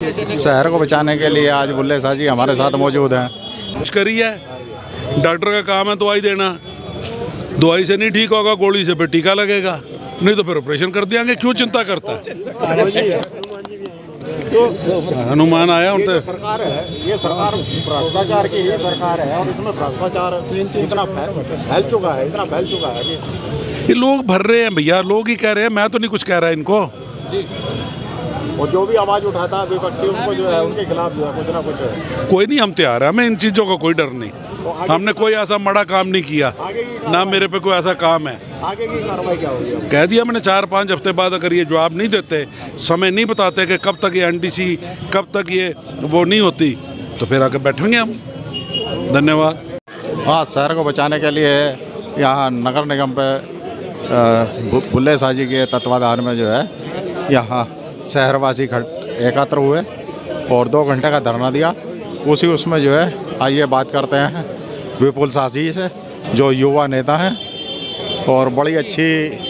शहर को बचाने के लिए आज बुल्ले शाह जी हमारे साथ मौजूद हैं। कुछ करी है, डॉक्टर का काम है दवाई देना, दवाई से नहीं ठीक होगा गोली से फिर टीका लगेगा, नहीं तो फिर ऑपरेशन कर देंगे। क्यों चिंता करता है? अनुमान आया उनसे। सरकार है, ये सरकार भ्रष्टाचार की ही सरकार है और इसमें भ्रष्टाचार इतना फैल चुका है ये लोग भर रहे हैं भैया, लोग ही कह रहे हैं, मैं तो नहीं कुछ कह रहा इनको। और जो भी आवाज उठाता है विपक्षी उनको जो है उनके खिलाफ जो है कुछ ना कुछ है। कोई नहीं, हम तैयार है, हमें इन चीज़ों का कोई डर नहीं। हमने कोई ऐसा बड़ा काम नहीं किया, ना मेरे पे कोई ऐसा काम है। आगे की कार्रवाई क्या होगी? कह दिया मैंने 4-5 हफ्ते बाद अगर ये जवाब नहीं देते, समय नहीं बताते कि कब तक ये एनडीसी, कब तक ये वो नहीं होती, तो फिर आके बैठेंगे हम। धन्यवाद। हाँ, शहर को बचाने के लिए यहाँ नगर निगम पे बुल्ले शाह जी के तत्वाधान में जो है यहाँ शहरवासी एकत्र हुए और 2 घंटे का धरना दिया। उसमें जो है आइए बात करते हैं विपुल शाह जी से, जो युवा नेता हैं और बड़ी अच्छी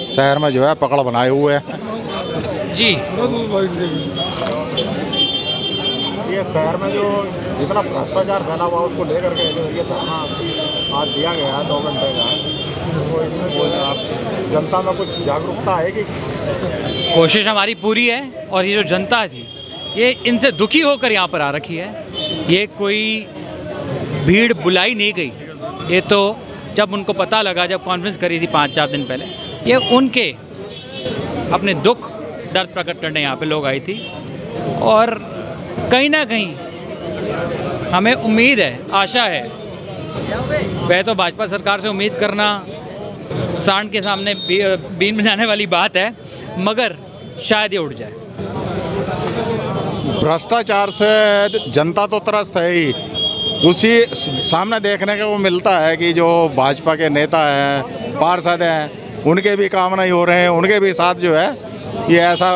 शहर में जो है पकड़ बनाए हुए हैं जी। ये शहर में जो जितना भ्रष्टाचार फैला हुआ उसको लेकर के जो ये धरना आज दिया गया है 2 घंटे का, तो इससे जनता में कुछ जागरूकता आएगी? कोशिश हमारी पूरी है और ये जो जनता थी ये इनसे दुखी होकर यहाँ पर आ रखी है। ये कोई भीड़ बुलाई नहीं गई, ये तो जब उनको पता लगा, जब कॉन्फ्रेंस करी थी 5-4 दिन पहले, ये उनके अपने दुख दर्द प्रकट करने यहाँ पे लोग आई थी। और कहीं ना कहीं हमें उम्मीद है, आशा है, वह तो भाजपा सरकार से उम्मीद करना सांड के सामने बीन बजाने वाली बात है, मगर शायद ये उड़ जाए। भ्रष्टाचार से जनता तो त्रस्त है ही, उसी सामने देखने को मिलता है कि जो भाजपा के नेता हैं, पार्षद हैं, उनके भी काम नहीं हो रहे हैं, उनके भी साथ जो है ये ऐसा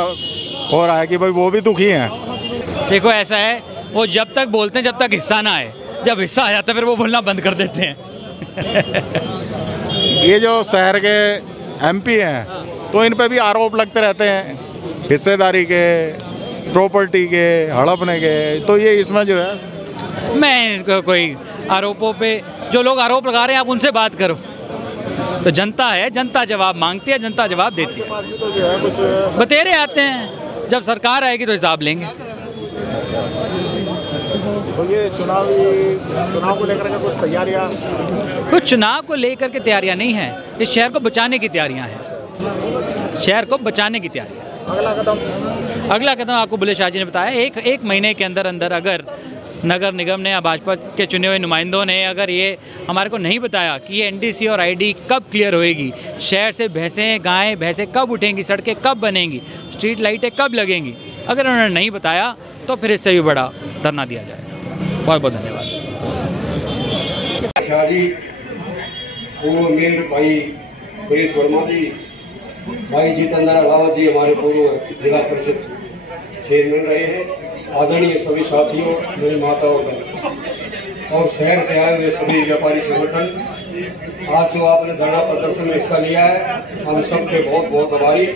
हो रहा है कि भाई वो भी दुखी हैं। देखो ऐसा है, वो जब तक बोलते हैं जब तक हिस्सा ना आए, जब हिस्सा आ जाता है फिर वो बोलना बंद कर देते हैं। ये जो शहर के एमपी हैं तो इन पे भी आरोप लगते रहते हैं हिस्सेदारी के, प्रॉपर्टी के, हड़पने के, तो ये इसमें जो है मैं कोई आरोपों पे, जो लोग आरोप लगा रहे हैं आप उनसे बात करो। तो जनता है, जनता जवाब मांगती है, जनता जवाब देती है। तो जो है कुछ बतेरे आते हैं, जब सरकार आएगी तो हिसाब लेंगे। तो ये चुनाव को लेकर के कुछ तैयारियां? कुछ चुनाव को लेकर के तैयारियां नहीं है, इस शहर को बचाने की तैयारियां हैं, शहर को बचाने की तैयारियां। अगला कदम आपको बुल्ले शाह जी ने बताया, एक महीने के अंदर अंदर अगर नगर निगम ने या भाजपा के चुने हुए नुमाइंदों ने अगर ये हमारे को नहीं बताया कि ये एनडीसी और आईडी कब क्लियर होएगी, शहर से गायें भैंसें कब उठेंगी, सड़कें कब बनेंगी, स्ट्रीट लाइटें कब लगेंगी, अगर उन्होंने नहीं बताया तो फिर इससे भी बड़ा धरना दिया जाएगा। बहुत बहुत धन्यवाद। शाह जी, भाई सुरेश वर्मा जी, भाई जितेंद्र रावत जी हमारे पूर्व जिला परिषद चेयरमैन रहे हैं, आदरणीय सभी साथियों, मेरी माताओं और शहर से आए हुए सभी व्यापारी संगठन, आज जो आपने धरना प्रदर्शन में हिस्सा लिया है, हम सबके बहुत बहुत आभारी।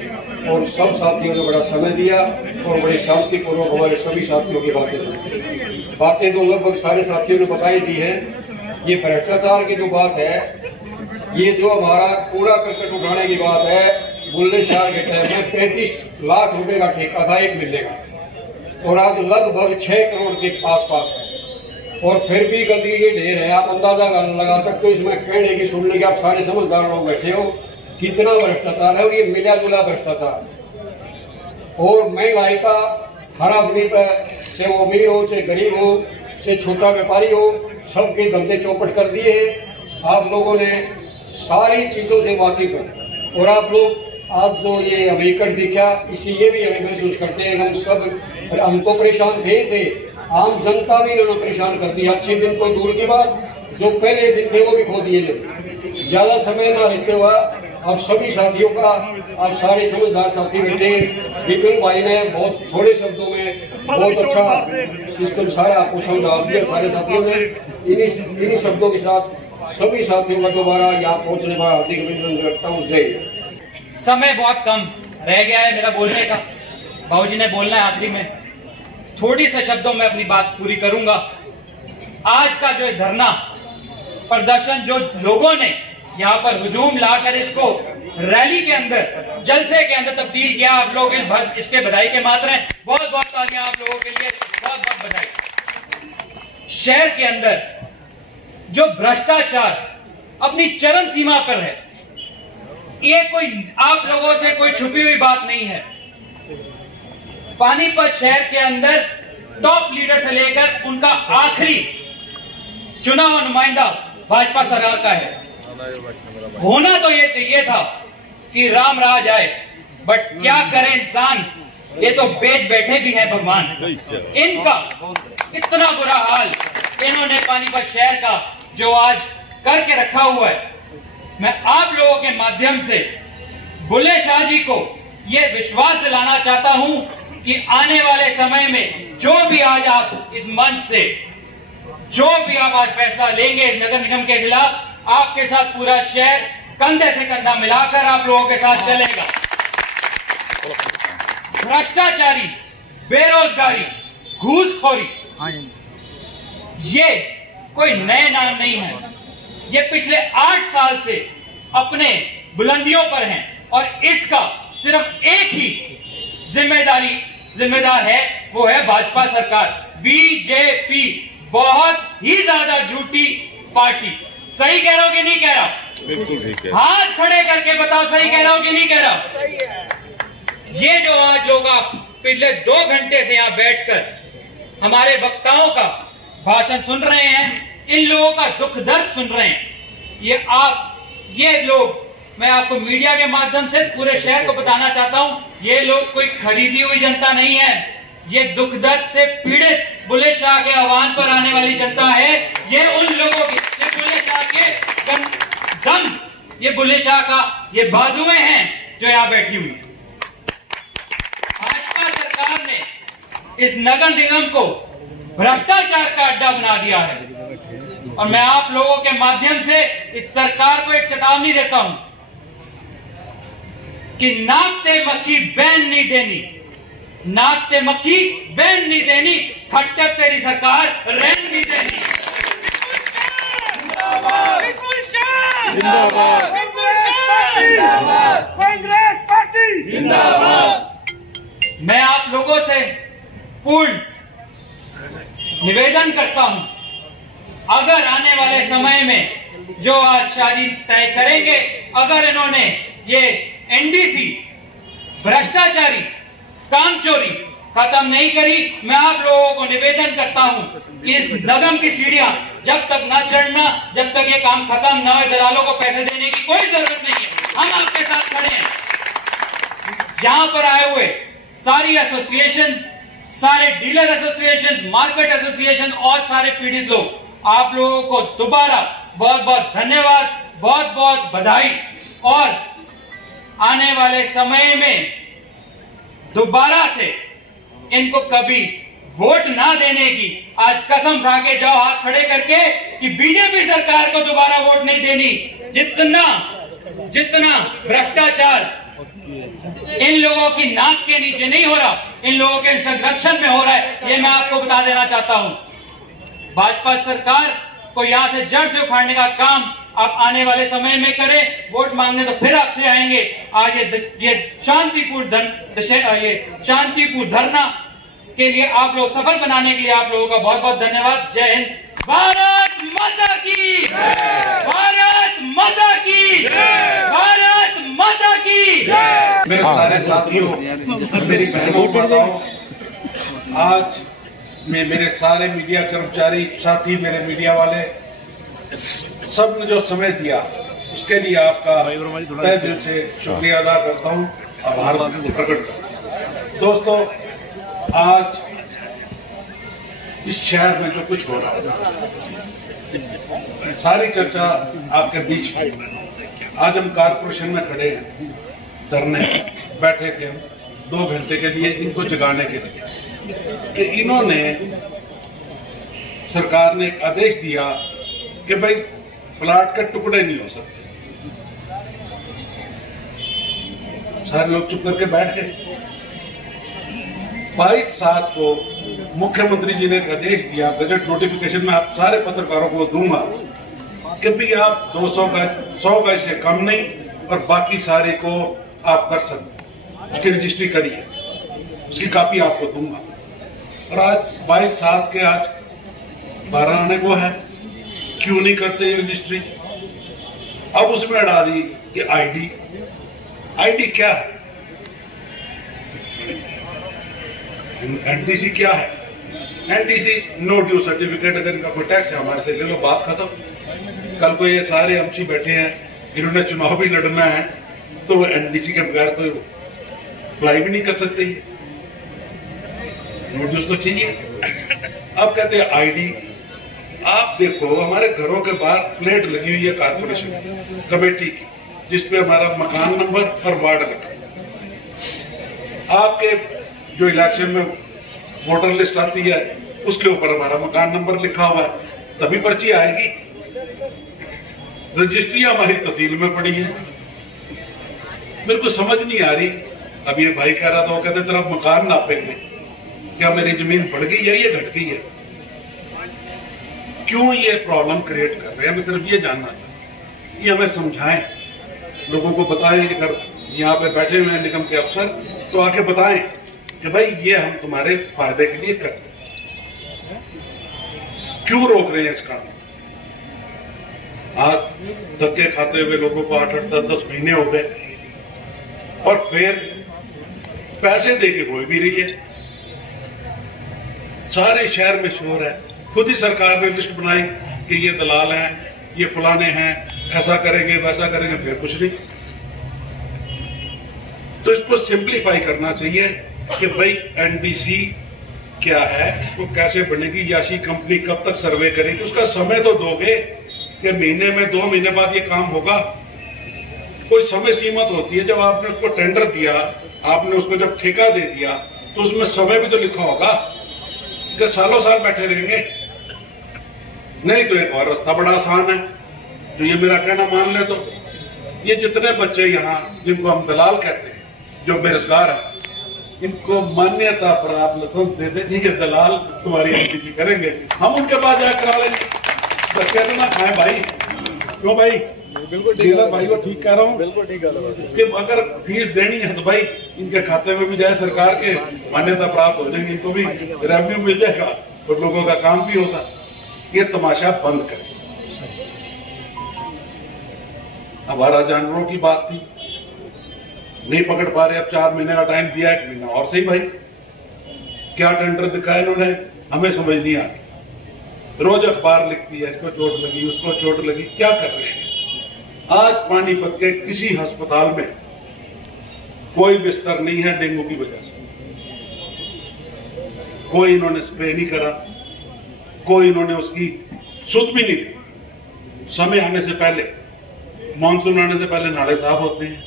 और सब साथियों ने बड़ा समय दिया और बड़े शांतिपूर्वक हमारे सभी साथियों की बातें तो लगभग सारे साथियों ने बताई दी है। ये भ्रष्टाचार की जो बात है, ये जो हमारा कूड़ा करकट उठाने की बात है, बुल्ले शाह के टाइम में 35 लाख रुपए का ठेका था 1 महीने का, और आज लगभग 6 करोड़ के आसपास है। और फिर भी गंदगी के ढेर है, आप अंदाजा लगा सकते हो। इसमें कहने की सुनने के आप सारे समझदार लोग बैठे हो, कितना भ्रष्टाचार है, और ये मिला जुला भ्रष्टाचार। और महंगाई का हर आदमी पर, चाहे वो अमीर हो, चाहे गरीब हो, चाहे छोटा व्यापारी हो, सबके धंधे चौपट कर दिए हैं। आप लोगों ने सारी चीजों से वाकिफ है, और आप लोग आज जो ये अभी इकट्ठ दिखा, इसी ये भी हम महसूस करते हैं। हम तो परेशान थे, आम जनता भी इन्होंने परेशान कर दिया। अच्छे दिन तो दूर की बात, जो पहले दिन थे वो भी खो दिए लोग। ज्यादा समय न रहते हुआ आप सभी साथियों का, आप सारे समझदार साथी बैठे, विपिन भाई ने बहुत थोड़े शब्दों में बहुत अच्छा सिस्टम सारा आपको समझा दिया। सारे साथियों ने इन्हीं शब्दों के साथ सभी साथियों का दोबारा यहाँ पहुँचने का हार्दिक अभिनंदन करता हूँ। जय। समय बहुत कम रह गया है मेरा बोलने का, बाबूजी ने बोलना है आखिरी में। थोड़ी से शब्दों में अपनी बात पूरी करूंगा। आज का जो धरना प्रदर्शन जो लोगों ने यहाँ पर हुजूम लाकर इसको रैली के अंदर, जलसे के अंदर तब्दील किया, आप लोग इसके बधाई के मात्र हैं। बहुत बहुत तालियां आप लोगों के लिए, बहुत बहुत बधाई। शहर के अंदर जो भ्रष्टाचार अपनी चरम सीमा पर है, ये कोई आप लोगों से कोई छुपी हुई बात नहीं है। पानीपत शहर के अंदर टॉप लीडर से लेकर उनका आखिरी चुना हुआ नुमाइंदा भाजपा सरकार का है। होना तो ये चाहिए था कि राम राज आए, बट क्या करे इंसान, ये तो बेच बैठे भी हैं भगवान। इनका इतना बुरा हाल इन्होंने पानीपत शहर का जो आज करके रखा हुआ है। मैं आप लोगों के माध्यम से बुल्ले शाह जी को ये विश्वास दिलाना चाहता हूं कि आने वाले समय में जो भी आज आप इस मंच से जो भी आप आज फैसला लेंगे इस नगर निगम के खिलाफ, आपके साथ पूरा शहर कंधे से कंधा मिलाकर आप लोगों के साथ चलेगा। भ्रष्टाचारी, बेरोजगारी, घूसखोरी, ये कोई नए नाम नहीं है। ये पिछले 8 साल से अपने बुलंदियों पर हैं और इसका सिर्फ एक ही जिम्मेदार है, वो है भाजपा सरकार, बीजेपी। बहुत ही ज्यादा झूठी पार्टी। सही कह रहा हूं कि नहीं कह रहा? बिल्कुल ठीक है। हाथ खड़े करके बताओ सही कह रहा हूं कि नहीं कह रहा? ये जो आज लोग आप पिछले 2 घंटे से यहां बैठकर हमारे वक्ताओं का भाषण सुन रहे हैं, इन लोगों का दुख दर्द सुन रहे हैं, ये लोग, मैं आपको मीडिया के माध्यम से पूरे शहर को बताना चाहता हूं, ये लोग कोई खरीदी हुई जनता नहीं है। ये दुख दर्द से पीड़ित बुल्ले शाह के आह्वान पर आने वाली जनता है। ये उन लोगों की, ये बुल्ले शाह के दम, ये बुल्ले शाह का ये बाजुएं हैं जो यहां बैठी हुई। भाजपा सरकार ने इस नगर निगम को भ्रष्टाचार का अड्डा बना दिया है और मैं आप लोगों के माध्यम से इस सरकार को एक चेतावनी देता हूं कि नाकते मक्खी बैन नहीं देनी, नाकते मक्खी बैन नहीं देनी, खट्टर तेरी सरकार रहन नहीं देनी। कांग्रेस पार्टी जिंदाबाद। मैं आप लोगों से पूर्ण निवेदन करता हूं, अगर आने वाले समय में जो आज शादी तय करेंगे, अगर इन्होंने ये एनडीसी भ्रष्टाचारी कामचोरी खत्म नहीं करी, मैं आप लोगों को निवेदन करता हूं कि इस नगम की सीढ़ियां जब तक न चढ़ना, जब तक ये काम खत्म न हो, दलालों को पैसे देने की कोई जरूरत नहीं है। हम आपके साथ खड़े हैं। यहां पर आए हुए सारी एसोसिएशन, सारे डीलर एसोसिएशन, मार्केट एसोसिएशन और सारे पीड़ित लोग, आप लोगों को दोबारा बहुत बहुत धन्यवाद, बहुत बहुत बधाई। और आने वाले समय में दोबारा से इनको कभी वोट ना देने की आज कसम खा के जाओ हाथ खड़े करके कि बीजेपी सरकार को दोबारा वोट नहीं देनी। जितना भ्रष्टाचार इन लोगों की नाक के नीचे नहीं हो रहा, इन लोगों के संरक्षण में हो रहा है, ये मैं आपको बता देना चाहता हूं। भाजपा सरकार को यहां से जड़ से उखाड़ने का काम आप आने वाले समय में करें। वोट मांगने तो फिर आपसे आएंगे। आज ये शांतिपूर्ण धरना के लिए आप लोग सफल बनाने के लिए आप लोगों का बहुत बहुत धन्यवाद। जय हिंद। भारत माता की, भारत माता की, भारत माता की। मेरे सारे साथियों, मेरी बहनों, माताओं, आज में मेरे सारे मीडिया कर्मचारी साथी, मेरे मीडिया वाले सब ने जो समय दिया उसके लिए आपका तहे दिल से शुक्रिया अदा करता हूं, आभार प्रकट करता हूं। दोस्तों, आज इस शहर में जो कुछ हो रहा है, सारी चर्चा आपके बीच में। आज हम कारपोरेशन में खड़े हैं, धरने बैठे थे हम 2 घंटे के लिए, इनको जगाने के लिए कि इन्होंने, सरकार ने एक आदेश दिया कि भाई प्लाट के टुकड़े नहीं हो सकते। सारे लोग चुप करके बैठ गए। 22/7 को मुख्यमंत्री जी ने एक आदेश दिया, बजट नोटिफिकेशन में आप सारे पत्रकारों को दूंगा कि भी आप 200 गज 100 गज से कम नहीं और बाकी सारे को आप कर सकते, उसकी रजिस्ट्री करिए, उसकी कॉपी आपको दूंगा। और आज 22/7 के आज 12 आने को है, क्यों नहीं करते ये रजिस्ट्री? अब उसमें अड़ा दी कि आईडी क्या है, एनटीसी क्या है? एनटीसी नो ड्यू सर्टिफिकेट, अगर इनका कोई टैक्स है हमारे से ले लो, बात खत्म। कल को ये सारे एमसी बैठे हैं, इन्होंने चुनाव भी लड़ना है, तो एनटीसी के बगैर तो अप्लाई भी नहीं कर सकते, नो ड्यूज तो चाहिए। अब कहते हैं आईडी। आप देखो हमारे घरों के बाहर प्लेट लगी हुई है कारपोरेशन कमेटी की, जिसपे हमारा मकान नंबर और वार्ड लिखा है। आपके जो इलेक्शन में वोटर लिस्ट आती है उसके ऊपर हमारा मकान नंबर लिखा हुआ है, तभी पर्ची आएगी। रजिस्ट्री हमारी तहसील में पड़ी है, मेरे को समझ नहीं आ रही। अब ये भाई कह रहा था, वो कहते तेरा मकान नापेंगे, क्या मेरी जमीन बढ़ गई है या घट गई है? क्यों ये प्रॉब्लम क्रिएट कर रहे हैं? मैं सिर्फ ये जानना चाहता हूं, ये हमें समझाएं, लोगों को बताएं। अगर यहाँ पे बैठे हुए हैं निगम के अफसर, तो आके बताएं कि भाई ये हम तुम्हारे फायदे के लिए करते हैं, क्यों रोक रहे हैं इस काम? आज धक्के खाते हुए लोगों को 8-8, 10-10 महीने हो गए और फिर पैसे देके कोई भी रही है। सारे शहर में शोर है, खुद ही सरकार ने लिस्ट बनाई कि ये दलाल हैं, ये फलाने हैं, ऐसा करेंगे वैसा करेंगे, फिर कुछ नहीं। तो इसको सिंप्लीफाई करना चाहिए कि भाई एनडीसी क्या है, वो कैसे बनेगी, याशी कंपनी कब तक सर्वे करेगी, उसका समय तो दोगे कि महीने में 2 महीने बाद ये काम होगा। कोई समय सीमा तो होती है। जब आपने उसको टेंडर दिया, आपने उसको जब ठेका दे दिया, तो उसमें समय भी तो लिखा होगा कि सालों साल बैठे रहेंगे। नहीं तो एक और रास्ता बड़ा आसान है, तो ये मेरा कहना मान ले तो ये जितने बच्चे यहाँ जिनको हम दलाल कहते हैं, जो बेरोजगार हैं, इनको मान्यता पर आप लाइसेंस दे दें, ठीक है दलाल तुम्हारी एनटीसी करेंगे, हम उनके पास जाकर करा लेंगे। बच्चे तो ना खाएं भाई, क्यों भाई? बिल्कुल डीलर भाई को ठीक कह रहा हूँ, बिल्कुल ठीक कि अगर फीस देनी है तो भाई इनके खाते में भी जाए, सरकार के मान्यता प्राप्त हो जाएगी, इनको भी रेवेन्यू मिल जाएगा और लोगों का काम भी होगा। ये तमाशा बंद कर। हमारा जानवरों की बात थी, नहीं पकड़ पा रहे, अब 4 महीने का टाइम दिया, 1 महीना और सही भाई। क्या टेंडर दिखाया इन्होंने, हमें समझ नहीं आ रही। रोज अखबार लिखती है, इसको चोट लगी, उसको चोट लगी, क्या कर रहे हैं? आज पानीपत के किसी अस्पताल में कोई बिस्तर नहीं है डेंगू की वजह से। कोई इन्होंने स्प्रे नहीं करा, कोई इन्होंने उसकी सुध भी नहीं ली। समय आने से पहले, मानसून आने से पहले नाले साफ होते हैं,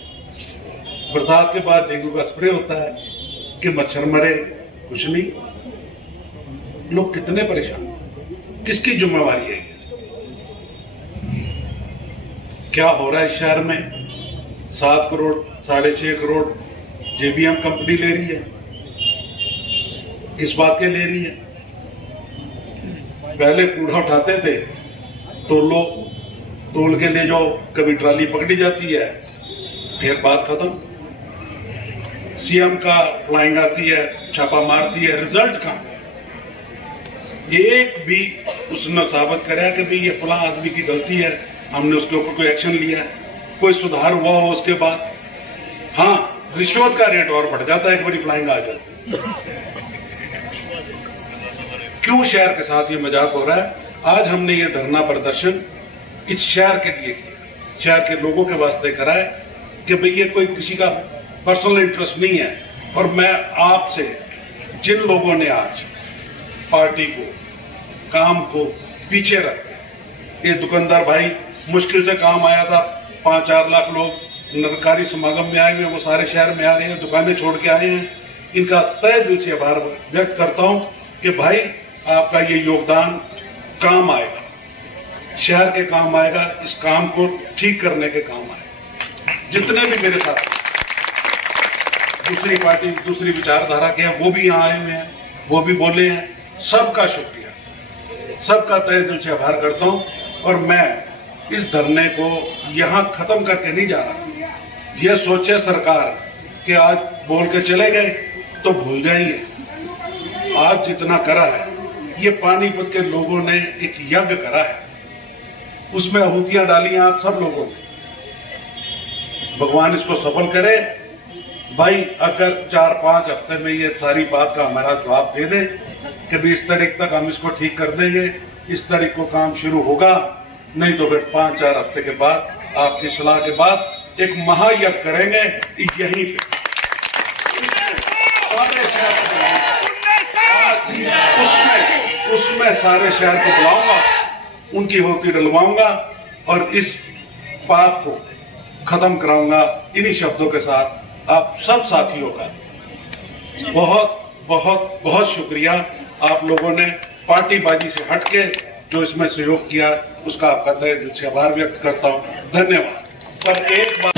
बरसात के बाद डेंगू का स्प्रे होता है कि मच्छर मरे, कुछ नहीं। लोग कितने परेशान, किसकी जिम्मेवारी है? क्या हो रहा है इस शहर में? 7 करोड़ 6.5 करोड़ जेबीएम कंपनी ले रही है। किस बात के ले रही है? पहले कूड़ा उठाते थे, तोल के ले जाओ, कभी ट्राली पकड़ी जाती है, फिर बात खत्म। सीएम का फ्लाइंग आती है, छापा मारती है, रिजल्ट कहां? एक भी उसने साबित कराया कि भाई ये फला आदमी की गलती है, हमने उसके ऊपर कोई एक्शन लिया है, कोई सुधार हुआ हो उसके बाद? हाँ, रिश्वत का रेट और बढ़ जाता है एक बारी फ्लाइंग आ जाती। क्यों शहर के साथ ये मजाक हो रहा है? आज हमने ये धरना प्रदर्शन इस शहर के लिए किया, शहर के लोगों के वास्ते करा है कि भाई ये कोई किसी का पर्सनल इंटरेस्ट नहीं है। और मैं आपसे, जिन लोगों ने आज पार्टी को, काम को पीछे रख, ये दुकानदार भाई मुश्किल से काम आया था, 5-4 लाख लोग निरंकारी समागम में आए हुए, वो सारे शहर में आ रहे हैं, दुकानें छोड़ के आए हैं। इनका तहे दिल से आभार व्यक्त करता हूं कि भाई आपका ये योगदान काम आएगा, शहर के काम आएगा, इस काम को ठीक करने के काम आएगा। जितने भी मेरे साथ दूसरी पार्टी, दूसरी विचारधारा के हैं, वो भी यहाँ आए हुए हैं, वो भी बोले हैं सबका शुक्रिया, सबका तहे दिल से आभार करता हूं। और मैं इस धरने को यहां खत्म करके नहीं जा रहा। यह सोचे सरकार कि आज बोल के चले गए तो भूल जाएंगे। आज जितना करा है, ये पानीपत के लोगों ने एक यज्ञ करा है, उसमें आहुतियां डाली हैं आप सब लोगों ने। भगवान इसको सफल करे। भाई अगर 4-5 हफ्ते में ये सारी बात का हमारा जवाब दे दे कि भी इस तारीख तक हम इसको ठीक कर देंगे, इस तारीख को काम शुरू होगा, नहीं तो फिर 5-4 हफ्ते के बाद आपकी सलाह के बाद एक महायज्ञ करेंगे यहीं पे। उसमें सारे शहर को बुलाऊंगा, उनकी होती डलवाऊंगा और इस पाप को खत्म कराऊंगा। इन्हीं शब्दों के साथ आप सब साथियों का बहुत बहुत बहुत शुक्रिया। आप लोगों ने पार्टीबाजी से हटके जो इसमें सहयोग किया, उसका आपका तहे दिल से आभार व्यक्त करता हूं। धन्यवाद। पर एक बात